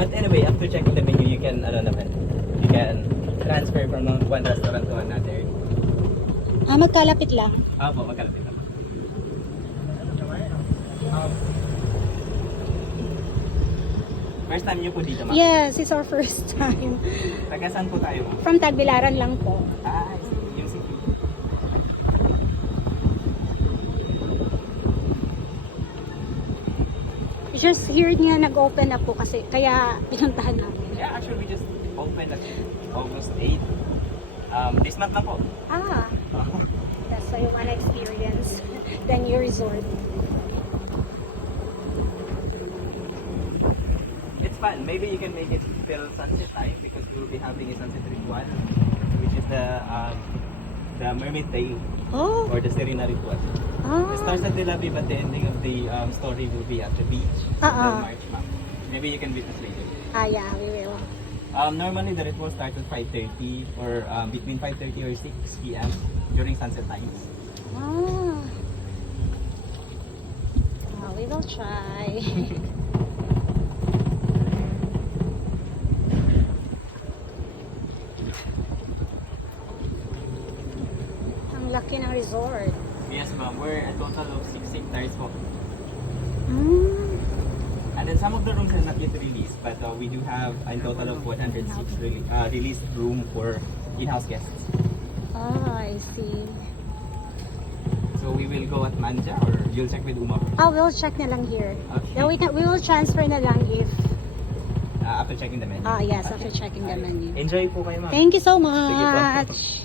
But anyway, after checking the menu, you can, you can transfer from one restaurant to another. Magkalapit lang. Opo, magkalapit naman. First time niyo po dito, ma'am? Yes, it's our first time. Taga saan po tayo, ma'am? From Tagbilaran lang po. Ah, yung city. Just here nga nag-open na po kasi kaya pinuntahan namin. Yeah, actually, we just opened at August 8. This month na po. That's why you wanna experience the new resort. It's fun. Maybe you can make it till sunset time because we will be having a sunset ritual, which is the mermaid tail or the Serena ritual. It starts at the lobby, but the ending of the story will be at the beach. The March map. Maybe you can witness later. Yeah, we will. Normally the ritual starts at 5:30 or between 5:30 or 6 p.m. during sunset times. We will try. Ang laki ng resort. Yes, ma'am. We're a total of 6 hectares po. And then some of the rooms are not yet released, but we do have a total of 106 released room for in-house guests. I see. So we will go at Manja or you'll check with Uma first? We'll check na lang here. Okay. Then we will transfer na lang if... After checking the menu. Yes, after checking the menu. Enjoy po kayo, ma'am. Thank you so Sige po. much.